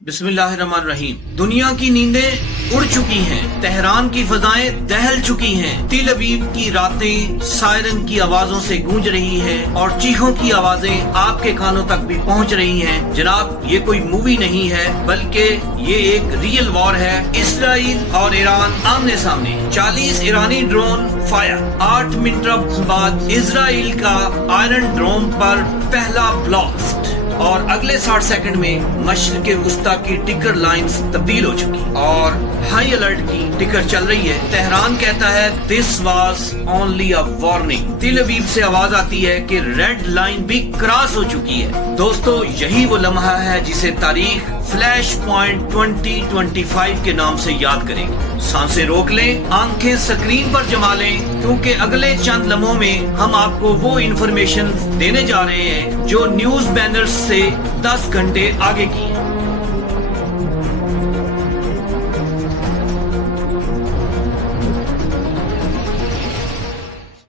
बिस्मिल्लाहिर्रहमानिर्रहीम। दुनिया की नींदें उड़ चुकी हैं, तेहरान की फजाएं दहल चुकी हैं, तेल अवीव की रातें सायरन की आवाजों से गूंज रही हैं और चीखों की आवाजें आपके कानों तक भी पहुंच रही हैं। जनाब, ये कोई मूवी नहीं है, बल्कि ये एक रियल वॉर है। इसराइल और ईरान आमने सामने। 40 ईरानी ड्रोन फायर। 8 मिनट बाद इसराइल का आयरन ड्रोन पर पहला ब्लास्ट और अगले 60 सेकंड में मशरिक वस्ता की टिकर लाइंस तब्दील हो चुकी और हाई अलर्ट की टिकर चल रही है। तेहरान कहता है this was only a warning. तेल अवीव से आवाज आती है कि रेड लाइन भी क्रॉस हो चुकी है। दोस्तों, यही वो लम्हा है जिसे तारीख फ्लैश पॉइंट 2025 के नाम से याद करेंगे। सांसें रोक लें, आंखें स्क्रीन पर जमा लें, क्योंकि अगले चंद लम्हों में हम आपको वो इन्फॉर्मेशन देने जा रहे हैं जो न्यूज बैनर्स से 10 घंटे आगे की है।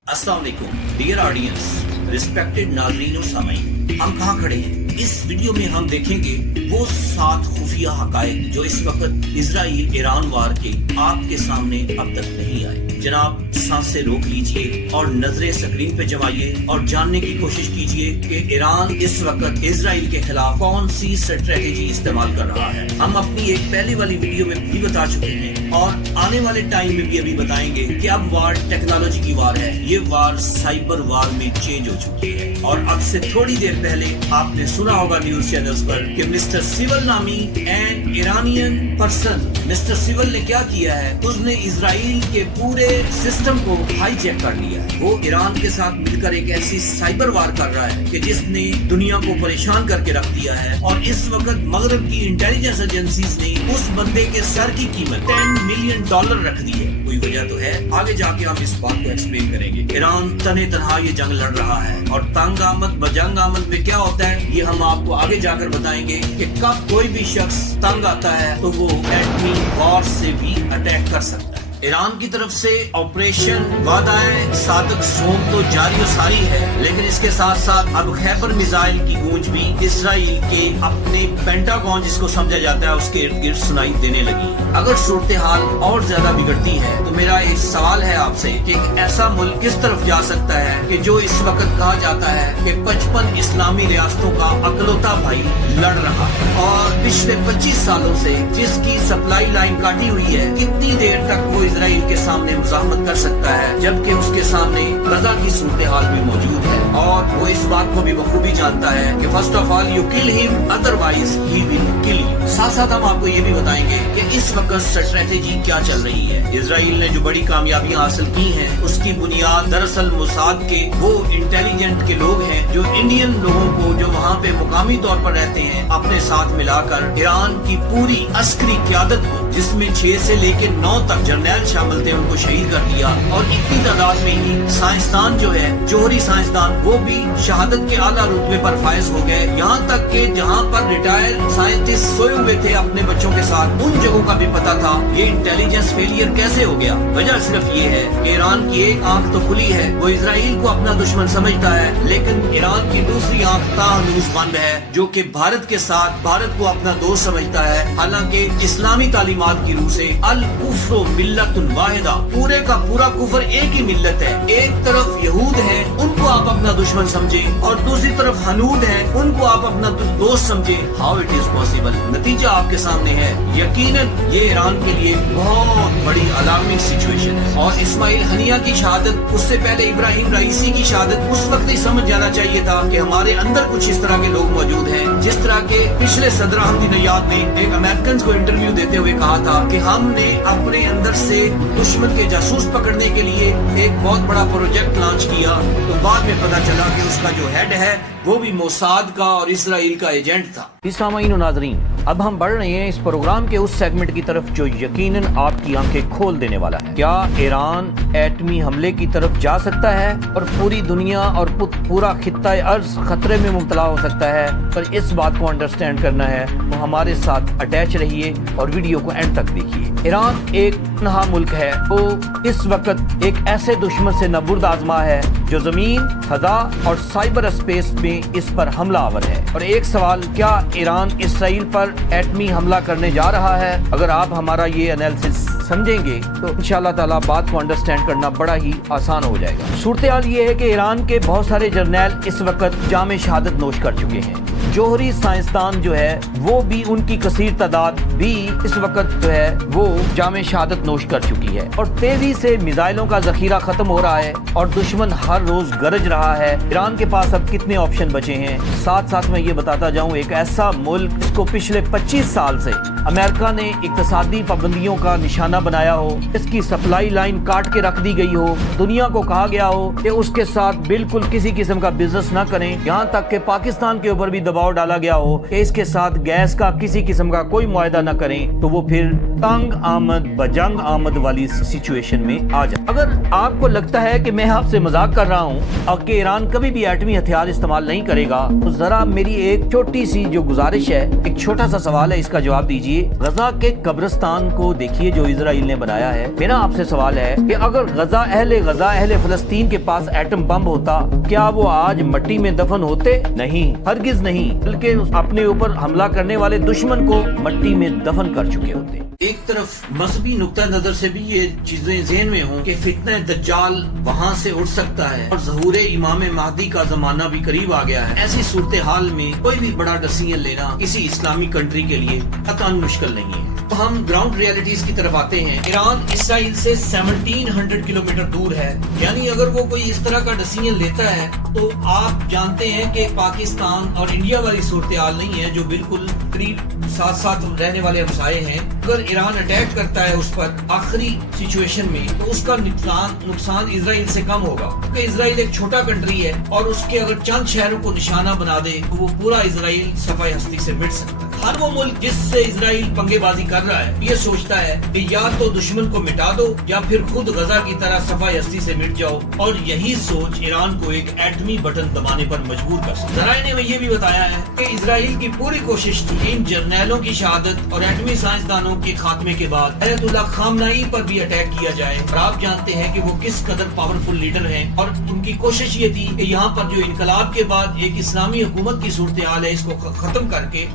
अस्सलाम वालेकुम डियर ऑडियंस, रिस्पेक्टेड नाज़रीन और सामीन, हम कहाँ खड़े हैं? इस वीडियो में हम देखेंगे वो 7 खुफिया हकायक जो इस वक्त इजराइल ईरान वार के आपके सामने अब तक नहीं आए। जनाब, सांसें रोक लीजिए और नजरें स्क्रीन पे जमाइए और जानने की कोशिश कीजिए कि ईरान इस वक्त इजराइल के खिलाफ कौन सी स्ट्रेटेजी इस्तेमाल कर रहा है। हम अपनी एक पहले वाली वीडियो में भी बता चुके हैं और आने वाले टाइम में भी अभी बताएंगे कि अब वार टेक्नोलॉजी की वार है। ये वार साइबर वार में चेंज हो चुकी है। और अब से थोड़ी देर पहले आपने सुना होगा न्यूज चैनल्स पर कि मिस्टर सिवल नामी एंड ईरानियन पर्सन, मिस्टर सिवल ने क्या किया है, उसने इजराइल के पूरे सिस्टम को हाईजैक कर लिया है। वो ईरान के साथ मिलकर एक ऐसी साइबर वार कर रहा है कि जिसने दुनिया को परेशान करके रख दिया है। और इस वक्त मगरब की इंटेलिजेंस एजेंसीज ने उस बंदे के सर की कीमत $10 मिलियन रख दी है। कोई वजह तो है, आगे जाके हम इस बात को एक्सप्लेन करेंगे। ईरान तने तनहा ये जंग लड़ रहा है और तंग आमद बजंग आमद में क्या होता है ये हम आपको आगे जाकर बताएंगे कि कब कोई भी शख्स तंग आता है तो वो एटमी वॉर से भी अटैक कर सकता है। ईरान की तरफ से ऑपरेशन वादाए सादक सोम तो जारी और सारी है, लेकिन इसके साथ साथ अब खैबर मिसाइल की गूंज भी इसराइल के अपने पेंटागन, जिसको समझा जाता है, उसके इर्द गिर्द सुनाई देने लगी। अगर सूरत हाल और ज्यादा बिगड़ती है तो मेरा एक सवाल है आपसे कि एक ऐसा मुल्क किस तरफ जा सकता है कि जो इस वक्त कहा जाता है कि 55 इस्लामी रियासतों का अकलौता भाई लड़ रहा है और पिछले 25 सालों से जिसकी सप्लाई लाइन काटी हुई है, कितनी देर तक वो इजराइल के सामने मुजाहमत कर सकता है, जबकि उसके सामने गजा की सूरत हाल भी मौजूद है। और वो इस बात को भी बखूबी जानता है कि first of all you kill him, otherwise he will kill you. साथ साथ हम आपको ये भी बताएंगे कि इस वक्त स्ट्रेटेजी क्या चल रही है। इजराइल ने जो बड़ी कामयाबियां हासिल की हैं, उसकी बुनियाद दरअसल मोसाद के वो इंटेलिजेंट के लोग हैं जो इंडियन लोगों को जो वहाँ पे मुकामी तौर पर रहते हैं अपने साथ मिलाकर ईरान की पूरी अस्करी क़यादत को, जिसमें 6 से लेकर 9 तक जर्नैल शामिल थे, उनको शहीद कर दिया। और इतनी तादाद में ही साइंसदान जो है, जोहरी साइंसदान, वो भी शहादत के आला रुतबे पर फायज हो गए। यहाँ तक कि जहाँ पर रिटायर्ड साइंटिस्ट सोए हुए थे अपने बच्चों के साथ, उन जगहों का भी पता था। ये इंटेलिजेंस फेलियर कैसे हो गया? वजह सिर्फ ये है कि ईरान की एक आंख तो खुली है, वो इजराइल को अपना दुश्मन समझता है, लेकिन ईरान की दूसरी आंख ताहनूस बंद है, जो कि भारत के साथ भारत को अपना दोस्त समझता है। हालांकि इस्लामी तालीमात की रूह से अल कुफ्र मिल्लतुन वाहिदा, पूरे का पूरा कुफर एक ही मिल्लत है। एक तरफ यहूद है, उनको आप अपना दुश्मन समझे, और दूसरी तरफ हनूद है, उनको आप अपना दोस्त समझे। How it is possible? नतीजा आपके सामने है। यकीनन ये ईरान के लिए बहुत बड़ी अलार्मिंग सिचुएशन है। और इस्माइल हनिया की शहादत, उससे पहले इब्राहिम रईसी की शहादत, उस वक्त ही समझ जाना चाहिए था कि हमारे अंदर कुछ इस तरह के लोग मौजूद हैं। जिस तरह के पिछले सदर अहमदी नैयाद ने एक अमेरिकन को इंटरव्यू देते हुए कहा था कि हमने अपने अंदर से दुश्मन के जासूस पकड़ने के लिए एक बहुत बड़ा प्रोजेक्ट लॉन्च किया, तो बाद में पता चला कि उसका जो हेड है वो भी मोसाद का और इसराइल का एजेंट था। सामीन और नाज़रीन, अब हम बढ़ रहे हैं इस प्रोग्राम के उस सेगमेंट की तरफ जो यकीनन आपकी आंखें खोल देने वाला है। क्या ईरान एटमी हमले की तरफ जा सकता है और पूरी दुनिया और पूरा खित्ता अर्ज खतरे में मुब्तला हो सकता है? पर इस बात को अंडरस्टैंड करना है तो हमारे साथ अटैच रहिए और वीडियो को एंड तक देखिए। ईरान एक तन्हा मुल्क है, वो इस वक्त एक ऐसे दुश्मन से नबुर्द आजमा है जो जमीन, फजा और साइबर स्पेस में इस पर हमला आवर है। और एक सवाल, क्या ईरान इसराइल पर ایٹمی حملہ کرنے جا رہا ہے. اگر آپ ہمارا یہ انالیسس سمجھیں گے تو انشاءاللہ تعالیٰ بات کو انڈرسٹینڈ کرنا بڑا ہی آسان ہو جائے گا. صورتحال یہ ہے کہ ایران کے بہت سارے جرنیل اس وقت جام شہادت نوش کر چکے ہیں. جوہری سائنسدان جو ہے وہ بھی ان کی کثیر تعداد بھی اس وقت جو ہے وہ جام شہادت نوش کر چکی ہے. اور تیزی سے میزائلوں کا ذخیرہ ختم ہو رہا ہے اور دشمن ہر روز گرج رہا ہے. ایران کے پاس اب کتنے آپشن بچے ہیں. ساتھ میں یہ بتاتا جاؤں ایک ایسا ملک جس کو پچھلے 25 سال سے امریکہ نے اقتصادی پابندیوں کا نشانہ بنایا ہو, اس کی سپلائی لائن کاٹ کے رکھ دی گئی ہو, دنیا کو کہا گیا ہو کہ اس کے ساتھ بالکل کسی قسم کا بزنس نہ کریں, یہاں تک کہ پاکستان کے اوپر بھی دباؤ ڈالا گیا ہو کہ اس کے ساتھ گیس کا کسی قسم کا کوئی معاہدہ نہ کریں, تو وہ پھر تنگ آمد بجنگ آمد والی سچویشن میں آ جائے. اگر آپ کو لگتا ہے کہ میں آپ سے مذاق کر رہا ہوں اور کہ ایران کبھی بھی ایٹمی ہتھیار استعمال نہیں کرے گا, تو ذرا میری ایک چھوٹی سی جو گزارش ہے, ایک چھوٹا سا سوال ہے, اس کا جواب دیجیے. غزہ کے قبرستان کو دیکھیے جو اسرائیل نے بنایا ہے. میرا آپ سے سوال ہے کہ اگر غزہ اہل فلسطین کے پاس ایٹم بم ہوتا, کیا وہ آج مٹی میں دفن ہوتے؟ نہیں, ہرگز نہیں, بلکہ اپنے اوپر حملہ کرنے والے دشمن کو مٹی میں دفن کر چکے ہوتے. ایک طرف مذہبی نقطہ نظر سے بھی یہ چیزیں ذہن میں ہوں کہ فتنہ دجال وہاں سے اٹھ سکتا ہے اور ظہور امام مہدی کا زمانہ بھی قریب آ گیا ہے. ایسی صورتحال میں کوئی بھی بڑا ڈیسیژن لینا کسی اسلامی کنٹری کے لیے قطعاً مشکل نہیں ہے. تو ہم گراؤنڈ ریالٹیز کی طرف آتے ہیں. ایران اسرائیل سے 1700 کلومیٹر دور ہے, یعنی اگر وہ کوئی اس طرح کا ڈیسیژن لیتا ہے تو آپ جانتے ہیں کہ پاکستان اور انڈیا والی صورتحال نہیں ہے جو بالکل قریب ساتھ رہنے والے ہمسائے ہیں. اگر ایران اٹیک کرتا ہے اس پر آخری سچویشن میں تو اس کا نقصان اسرائیل سے کم ہوگا, کیونکہ اسرائیل ایک چھوٹا کنٹری ہے اور اس کے اگر چند شہروں کو نشانہ بنا دے تو وہ پورا اسرائیل صفحہ ہستی سے مٹ سکتا ہے. ہر وہ ملک جس سے اسرائیل پنگے بازی کر رہا ہے یہ سوچتا ہے کہ یا تو دشمن کو مٹا دو یا پھر خود غزہ کی طرح صفحہ ہستی سے مٹ جاؤ, اور یہی سوچ ایران کو ایک ایٹمی بٹن دبانے پر مجبور کر سکتا. ذرائع نے یہ بھی بتایا ہے کہ اسرائیل کی پوری کوشش تھی ان جرنیلوں کی شہادت اور ایٹمی سائنسدانوں کے خاتمے کے بعد آیت اللہ خامنئی پر بھی اٹیک کیا جائے, اور آپ جانتے ہیں کہ وہ کس قدر پاورفل لیڈر ہیں, اور ان کی کوشش یہ تھی کہ یہاں پر جو انقلاب کے بعد ایک اسلامی حکومت کی صورتحال ہے اس کو ختم کر کے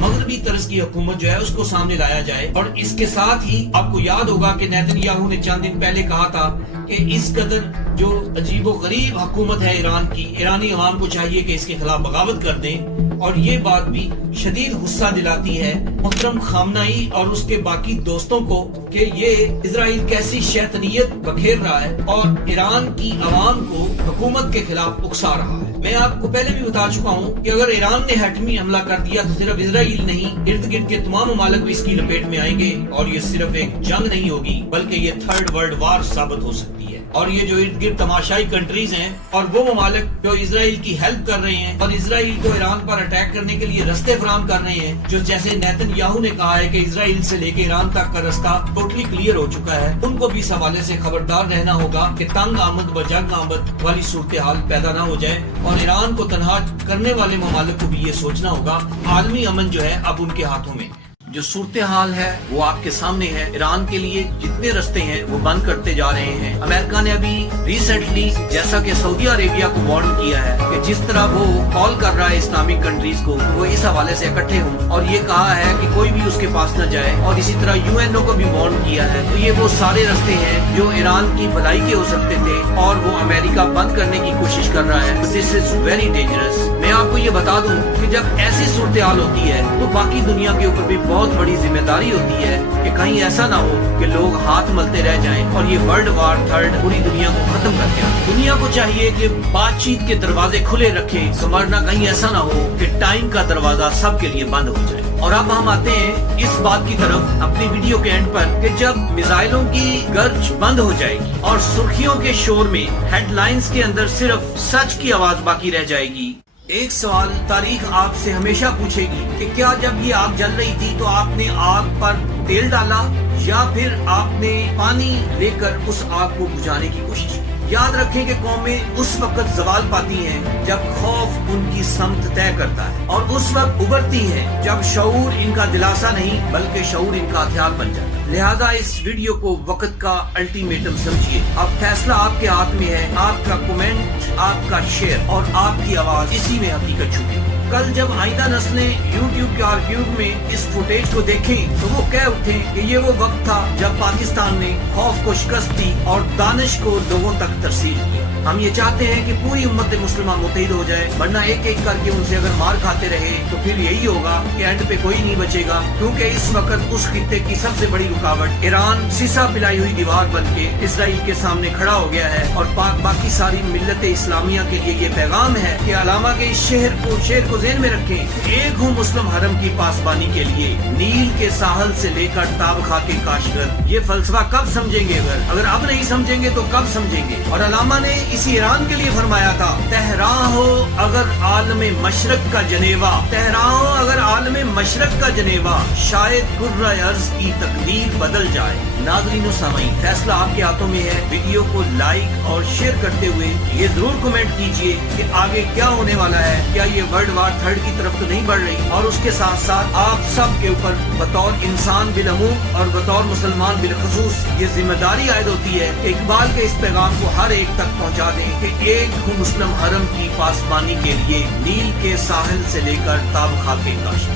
مغربی طرز کی حکومت جو ہے اس کو سامنے لایا جائے. اور اس کے ساتھ ہی آپ کو یاد ہوگا کہ نیتن یاہو نے چند دن پہلے کہا تھا کہ اس قدر جو عجیب و غریب حکومت ہے ایران کی, ایرانی عوام کو چاہیے کہ اس کے خلاف بغاوت کر دیں. اور یہ بات بھی شدید غصہ دلاتی ہے محترم خامنئی اور اس کے باقی دوستوں کو کہ یہ اسرائیل کیسی شیطنیت بکھیر رہا ہے اور ایران کی عوام کو حکومت کے خلاف اکسا رہا ہے. میں آپ کو پہلے بھی بتا چکا ہوں کہ اگر ایران نے ایٹمی حملہ کر دیا تو صرف اسرائیل نہیں, ارد گرد کے تمام ممالک بھی اس کی لپیٹ میں آئیں گے, اور یہ صرف ایک جنگ نہیں ہوگی بلکہ یہ تھرڈ ورلڈ وار ثابت ہو سکتی ہے. اور یہ جو ارد گرد تماشائی کنٹریز ہیں اور وہ ممالک جو اسرائیل کی ہیلپ کر رہے ہیں اور اسرائیل کو ایران پر اٹیک کرنے کے لیے رستے فراہم کر رہے ہیں, جو جیسے نیتن یاہو نے کہا ہے کہ اسرائیل سے لے کے ایران تک کا رستہ ٹوٹلی کلیئر ہو چکا ہے, ان کو بھی اس حوالے سے خبردار رہنا ہوگا کہ تنگ آمد بجنگ آمد والی صورتحال پیدا نہ ہو جائے. اور ایران کو تنہا کرنے والے ممالک کو بھی یہ سوچنا ہوگا عالمی امن جو ہے اب ان کے ہاتھوں میں. جو صورتحال ہے وہ آپ کے سامنے ہے. ایران کے لیے جتنے رستے ہیں وہ بند کرتے جا رہے ہیں. امریکہ نے ابھی ریسنٹلی جیسا کہ سعودی عربیہ کو وارن کیا ہے کہ جس طرح وہ کال کر رہا ہے اسلامک کنٹریز کو وہ اس حوالے سے اکٹھے ہوں, اور یہ کہا ہے کہ کوئی بھی اس کے پاس نہ جائے, اور اسی طرح UN کو بھی وارن کیا ہے. تو یہ وہ سارے رستے ہیں جو ایران کی بھلائی کے ہو سکتے تھے اور وہ امریکہ بند کرنے کی کوشش کر رہا ہے. دس از ویری ڈینجرس. میں آپ کو یہ بتا دوں کہ جب ایسی صورتحال ہوتی ہے تو باقی دنیا کے اوپر بھی بہت بڑی ذمہ داری ہوتی ہے کہ کہیں ایسا نہ ہو کہ لوگ ہاتھ ملتے رہ جائیں اور یہ ورلڈ وار تھرڈ پوری دنیا کو ختم کر دیا. دنیا کو چاہیے کہ بات چیت کے دروازے کھلے رکھے, ورنہ کہیں ایسا نہ ہو کہ ٹائم کا دروازہ سب کے لیے بند ہو جائے. اور اب ہم آتے ہیں اس بات کی طرف اپنی ویڈیو کے اینڈ پر کہ جب میزائلوں کی گرج بند ہو جائے گی اور سرخیوں کے شور میں ہیڈ لائنز کے اندر صرف سچ کی آواز باقی رہ جائے گی. ایک سوال تاریخ آپ سے ہمیشہ پوچھے گی کہ کیا جب یہ آگ جل رہی تھی تو آپ نے آگ پر تیل ڈالا یا پھر آپ نے پانی لے کر اس آگ کو بجھانے کی کوشش کی. یاد رکھیں کہ قومیں اس وقت زوال پاتی ہیں جب خوف ان کی سمت طے کرتا ہے, اور اس وقت ابھرتی ہیں جب شعور ان کا دلاسا نہیں بلکہ شعور ان کا ہتھیار بن جاتا ہے. لہذا اس ویڈیو کو وقت کا الٹیمیٹم سمجھیے. اب فیصلہ آپ کے ہاتھ میں ہے. آپ کا کمنٹ, آپ کا شیئر اور آپ کی آواز اسی میں حقیقت چھپی ہے. कल जब आइंदा नस्लें YouTube के आर्काइव में इस फुटेज को देखें तो वो कह उठे कि ये वो वक्त था जब पाकिस्तान ने खौफ को शिकस्त दी और दानिश को लोगों तक तरसील किया। हम ये चाहते हैं कि पूरी उम्मत मुस्लिमा मुत्तहिद हो जाए, वरना एक एक करके उनसे अगर मार खाते रहे तो फिर यही होगा कि एंड पे कोई नहीं बचेगा, क्योंकि इस वक्त उस खित्ते की सबसे बड़ी रुकावट ईरान सीसा पिलाई हुई दीवार बन के इसराइल के सामने खड़ा हो गया है। और बाकी सारी मिल्लत इस्लामिया के लिए ये पैगाम है कि अलामा के इस शेर को ज़हन में रखें। एक हूँ मुस्लिम हरम की पासबानी के लिए, नील के साहल से लेकर ताबखा के काशगर। ये फलसफा कब समझेंगे? अगर अब नहीं समझेंगे तो कब समझेंगे? और अलामा ने इसी ईरान के लिए फरमाया था, तेहरान हो अगर आलमे मशरक का जनेवा, तेहरान हो अगर आलमे मशरक का जनेवा, शायद कुर्रा अर्ज की तकदीर बदल जाए। नाज़रीन सामीन, फैसला आपके हाथों में है। वीडियो को लाइक और शेयर करते हुए ये जरूर कमेंट कीजिए कि आगे क्या होने वाला है, क्या ये वर्ल्ड वार 3 की तरफ तो नहीं बढ़ रही। और उसके साथ साथ आप सब के ऊपर बतौर इंसान बिलअमूम और बतौर मुसलमान बिलखसूस ये जिम्मेदारी आयद होती है कि इकबाल के इस पैगाम को हर एक तक पहुंचा दें कि एक हूँ मुस्लिम हरम की पासबानी के लिए, नील के साहिल से लेकर ताबखा के काश।